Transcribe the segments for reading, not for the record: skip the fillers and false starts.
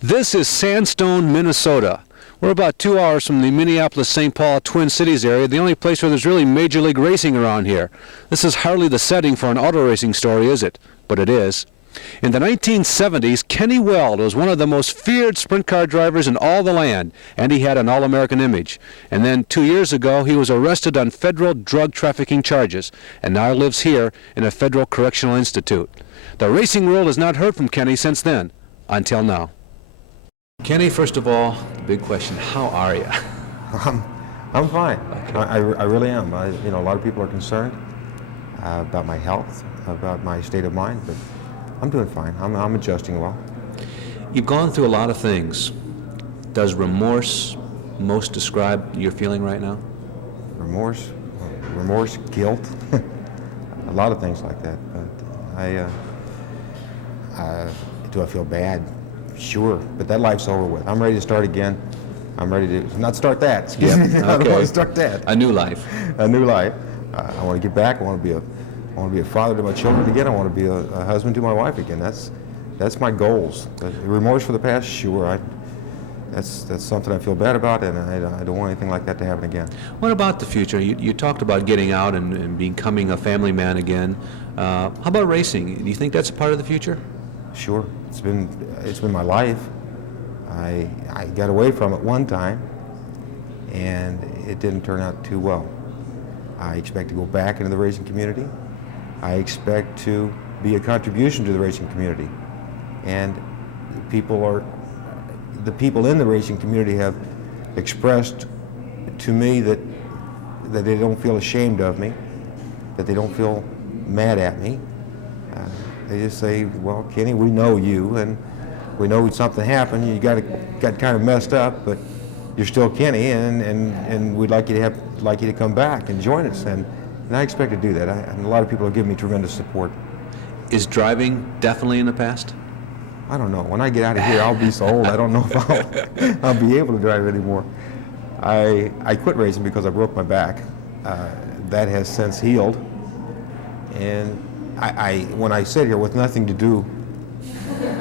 This is Sandstone, Minnesota. We're about 2 hours from the Minneapolis-St. Paul Twin Cities area, the only place where there's really major league racing around here. This is hardly the setting for an auto racing story, is it? But it is. In the 1970s, Kenny Weld was one of the most feared sprint car drivers in all the land, and he had an all-American image. And then 2 years ago, he was arrested on federal drug trafficking charges, and now lives here in a Federal Correctional Institute. The racing world has not heard from Kenny since then, until now. Kenny, first of all, the big question, how are you? I'm fine. Okay. I really am. A lot of people are concerned about my health, about my state of mind, but I'm doing fine. I'm adjusting well. You've gone through a lot of things. Does remorse most describe your feeling right now? Remorse, guilt, a lot of things like that. But do I feel bad? Sure, but that life's over with. I'm ready to start again. I'm ready to not start that. Excuse me. I don't want to start that. A new life. A new life. I want to get back. I want to be a father to my children again. I want to be a husband to my wife again. That's my goals. Remorse for the past, sure. That's something I feel bad about, and I don't want anything like that to happen again. What about the future? You talked about getting out and becoming a family man again. How about racing? Do you think that's a part of the future? Sure. It's been my life. I got away from it one time, and it didn't turn out too well. I expect to go back into the racing community. I expect to be a contribution to the racing community. And the people in the racing community have expressed to me that they don't feel ashamed of me, that they don't feel mad at me. They just say, well, Kenny, we know you, and we know something happened. You got kind of messed up, but you're still Kenny, and we'd like you to come back and join us. And I expect to do that. And a lot of people have given me tremendous support. Is driving definitely in the past? I don't know. When I get out of here, I'll be so old. I don't know if I'll be able to drive anymore. I quit racing because I broke my back. That has since healed, and when I sit here with nothing to do,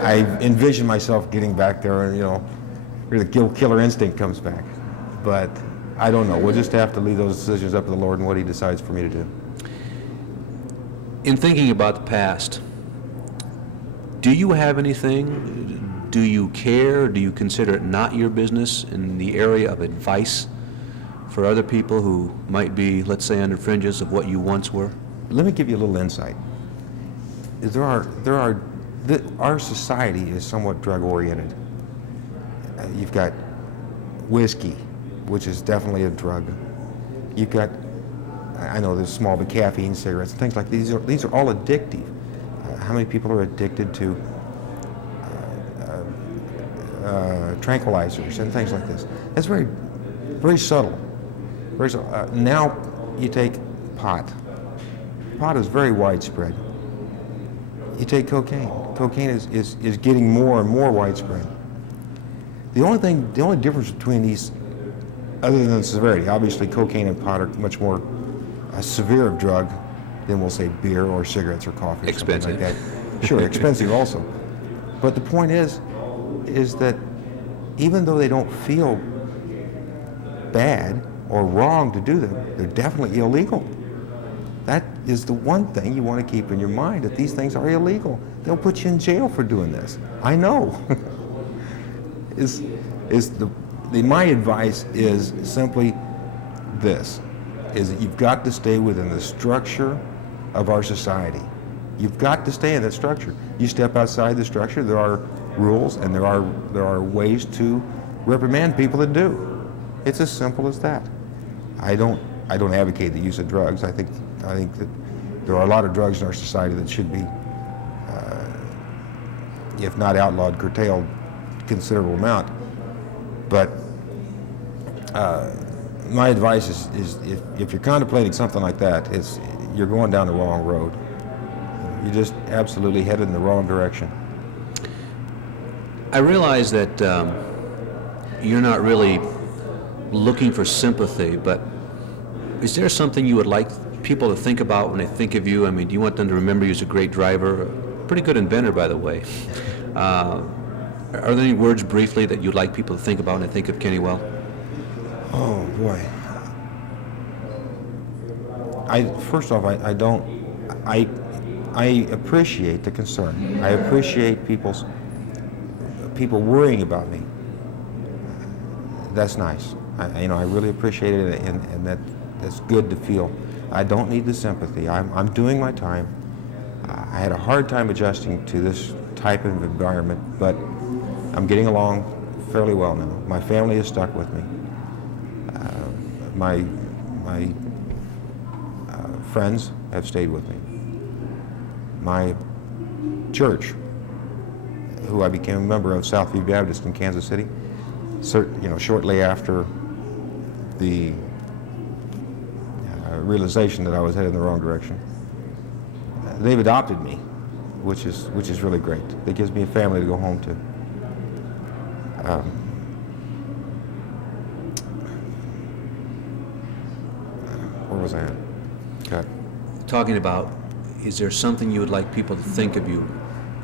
I envision myself getting back there, and the killer instinct comes back. But I don't know. We'll just have to leave those decisions up to the Lord and what He decides for me to do. In thinking about the past, do you have anything? Do you care? Do you consider it not your business in the area of advice for other people who might be, let's say, under fringes of what you once were? Let me give you a little insight. Our society is somewhat drug-oriented. You've got whiskey, which is definitely a drug. You've got, I know there's small but caffeine, cigarettes, and things like these. These are all addictive. How many people are addicted to tranquilizers and things like this? That's very, very subtle. Very subtle. Now you take pot. Pot is very widespread. You take cocaine. Cocaine is getting more and more widespread. The only difference between these, other than the severity, obviously cocaine and pot are much more severe of drug than, we'll say, beer or cigarettes or coffee or something like that. Sure, expensive also. But the point is that even though they don't feel bad or wrong to do them, they're definitely illegal. That is the one thing you want to keep in your mind, that these things are illegal. They'll put you in jail for doing this. I know. My advice is simply this, is that you've got to stay within the structure of our society. You've got to stay in that structure. You step outside the structure, there are rules and there are ways to reprimand people that do. It's as simple as that. I don't advocate the use of drugs. I think that there are a lot of drugs in our society that should be, if not outlawed, curtailed a considerable amount. But my advice is if you're contemplating something like that, you're going down the wrong road. You're just absolutely headed in the wrong direction. I realize that you're not really looking for sympathy, but is there something you would like people to think about when they think of you? I mean, do you want them to remember you as a great driver? A pretty good inventor, by the way. Are there any words briefly that you'd like people to think about when they think of Kenny Weld? Oh boy. First off, I appreciate the concern. I appreciate people worrying about me. That's nice. I really appreciate it, and that's good to feel. I don't need the sympathy. I'm doing my time. I had a hard time adjusting to this type of environment, but I'm getting along fairly well now. My family is stuck with me. My friends have stayed with me. My church, who I became a member of, Southview Baptist in Kansas City, shortly after the realization that I was headed in the wrong direction, they've adopted me, which is really great. It gives me a family to go home to. Where was I at? God. Talking about, is there something you would like people to think of you?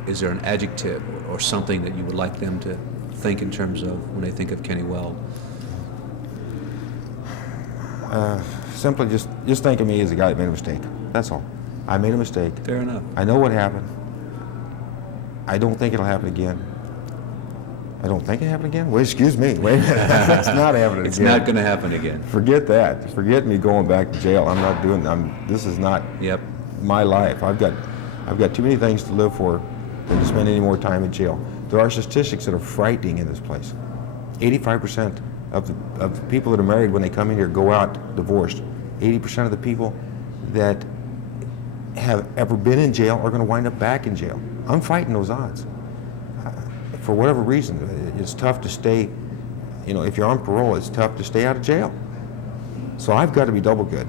Is there an adjective or something that you would like them to think in terms of when they think of Kenny Weld? Simply just think of me as a guy that made a mistake. That's all. I made a mistake. Fair enough. I know what happened. I don't think it'll happen again. I don't think it happened again? Well, excuse me. Wait a minute. It's not happening again. It's not going to happen again. Forget that. Forget me going back to jail. I'm not doing. This is not my life. I've got too many things to live for than to spend any more time in jail. There are statistics that are frightening in this place. 85% of the people that are married when they come in here go out divorced. 80% of the people that have ever been in jail are going to wind up back in jail. I'm fighting those odds. For whatever reason, it's tough to stay, if you're on parole, it's tough to stay out of jail. So I've got to be double good.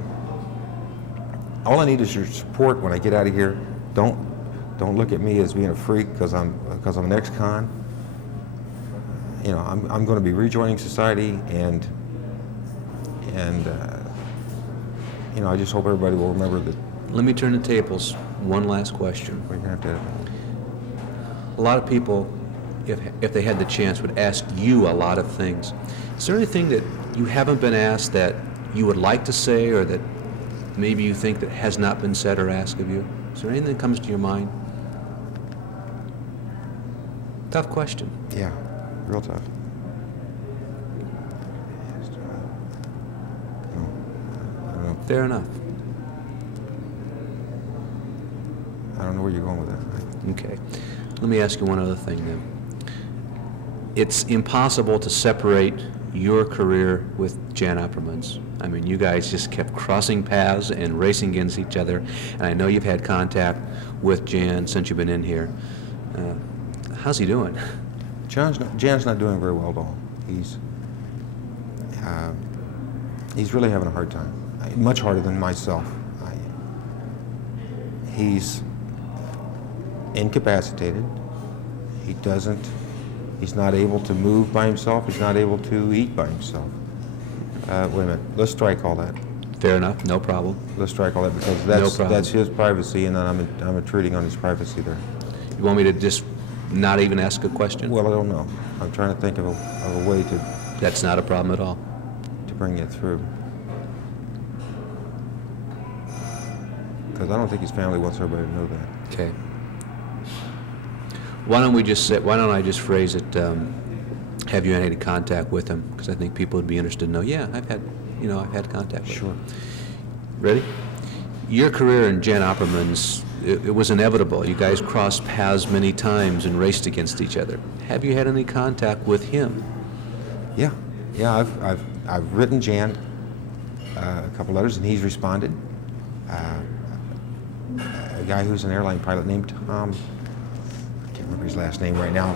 All I need is your support when I get out of here. Don't look at me as being a freak because I'm an ex-con. I'm going to be rejoining society, and I just hope everybody will remember that. Let me turn the tables. One last question. We're going to have to. A lot of people, if they had the chance, would ask you a lot of things. Is there anything that you haven't been asked that you would like to say, or that maybe you think that has not been said or asked of you? Is there anything that comes to your mind? Tough question. Yeah, real tough. No, I don't know. Fair enough. I don't know where you're going with that. Okay. Let me ask you one other thing then. It's impossible to separate your career with Jan Opperman's. I mean, you guys just kept crossing paths and racing against each other, and I know you've had contact with Jan since you've been in here. How's he doing? Jan's not doing very well at all. He's really having a hard time, much harder than myself. He's incapacitated. He's not able to move by himself. He's not able to eat by himself. Wait a minute. Let's strike all that. Fair enough. No problem. Let's strike all that because that's his privacy, and then I'm intruding on his privacy there. You want me to just not even ask a question? Well, I don't know. I'm trying to think of a way to. That's not a problem at all. To bring it through. Because I don't think his family wants everybody to know that. Okay. Why don't I just phrase it, have you had any contact with him? Because I think people would be interested to know, yeah, I've had contact with him. Ready? Your career in Jan Opperman's, it was inevitable. You guys crossed paths many times and raced against each other. Have you had any contact with him? Yeah. I've written Jan a couple letters, and he's responded. A guy who's an airline pilot named Tom. I can't remember his last name right now.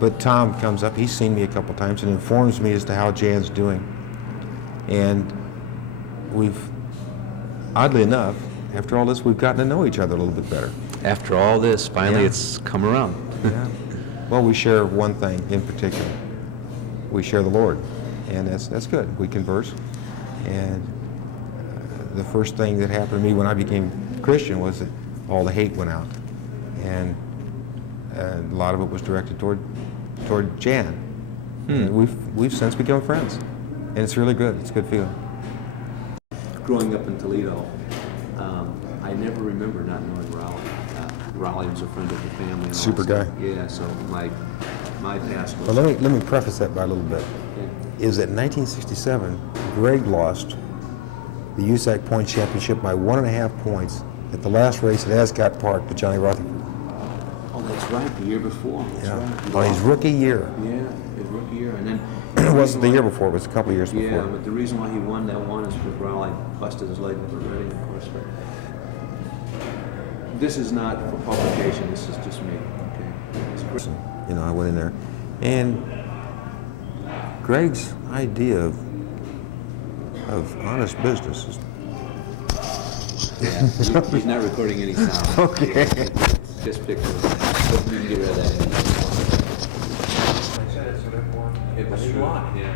But Tom comes up. He's seen me a couple times and informs me as to how Jan's doing. And oddly enough, after all this, we've gotten to know each other a little bit better. After all this, finally It's come around. Yeah. Well, we share one thing in particular. We share the Lord, and that's good. We converse. And the first thing that happened to me when I became Christian was that all the hate went out. And a lot of it was directed toward toward Jan. And we've since become friends, and it's really good. It's a good feeling. Growing up in Toledo, I never remember not knowing Raleigh. Raleigh was a friend of the family. And all Super that guy. stuff. Yeah, so my past was... Well, let me preface that by a little bit. Yeah. Is that in 1967, Greg lost the USAC point championship by 1.5 points at the last race at Ascot Park to Johnny Rutherford. Oh, that's right, the year before. That's right. On his rookie year. Yeah, his rookie year. And then... It wasn't the year before, it was a couple of years before. Yeah, but the reason why he won that one is because Raleigh busted his leg with a Reading, of course. But this is not for publication, this is just me. Okay. You know, I went in there, and Greg's idea of honest business is... Yeah, he's not recording any sound. Okay. Just pictures. But you can get rid of that. It was true. Yeah.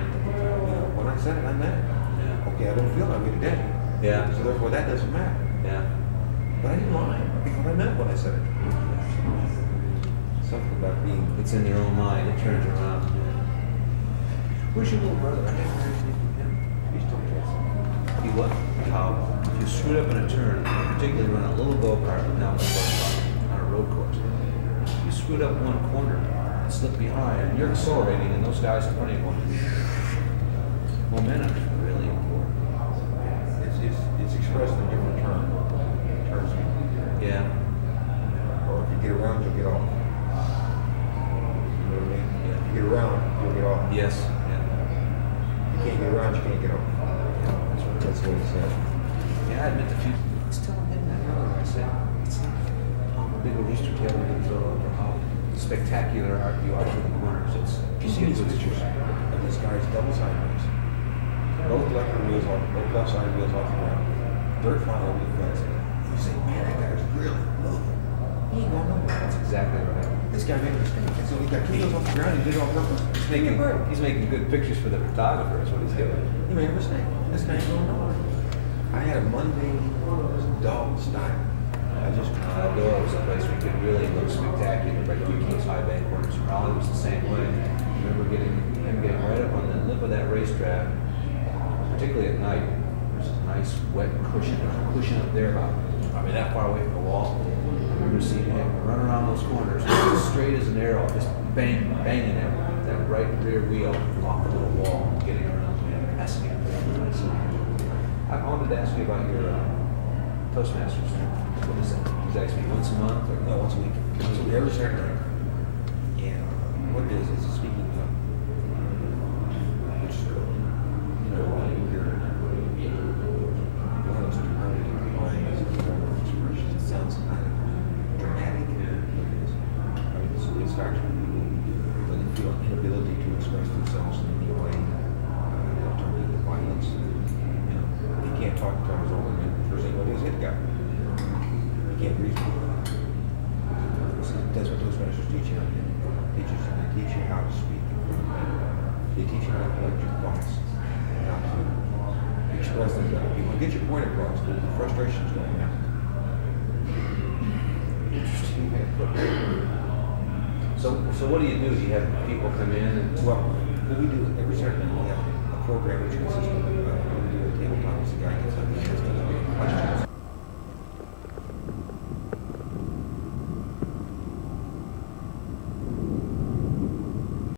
When I said it, I meant it. Yeah. Okay, I don't feel that way today. Yeah. So therefore, that doesn't matter. Yeah. But I didn't lie, because I meant what I said. Something about being... It's in your own mind. It turns around. Where's your little brother? I never heard anything from him. He's still kids. He what? How if you screwed up in a turn, particularly run a little go-kart down the course on a road course, you screwed up one corner and slipped behind, and you're accelerating, and those guys in front of you going, momentum is really important. It's expressed in different terms. Yeah. Or if you get around, you'll get off. You know what I mean? If you get around, you'll get off. Yes. Yeah. You can't get around, you can't get off. That's what he said. Yeah, I admit the few. I was telling him that earlier. I said, it's not how big a rooster tail you can throw up or how spectacular you are through the corners. It's You see these pictures of this guy's double sideways. Both left side wheels off the ground. Dirt flying over the fence. You say, man, that guy's really moving. He ain't going nowhere. That's exactly right. This guy made a mistake. And so he got 2 wheels off the ground, he did it on purpose. He's making good pictures for the photographer, is what he's doing. He made a mistake. This guy ain't going nowhere. I had a Monday dog style. Outdoor was a place we could really look spectacular right through those high bank corners. Raleigh was the same way. I remember him getting right up on the lip of that racetrack, particularly at night. There's a nice wet cushion up there that far away from the wall. I remember seeing him run around those corners as straight as an arrow, just banging that right rear wheel off the little wall, getting around and passing it. I wanted to ask you about your Toastmasters. What is that? Does that actually once a month or No, once a week. Every Saturday night. And what it is a speaking club. Which is good. You know, when you hear one of those terminology lines, expressions, it sounds kind of dramatic. It is. I mean, it's actually people when they feel inability to express themselves in any way, they'll turn to violence. You know, you can't talk to his own, and the first thing they'll do is hit the guy. You can't reach people. That's what Toastmasters teach you. They teach you how to speak. They teach you how to collect your thoughts, how to express them. You want to get your point across, but the frustration's going out. interesting? So what do? Do you have people come in and Well, what we do every Saturday night, we have a program which consists of we do a tabletop. The guy gets up and asks questions.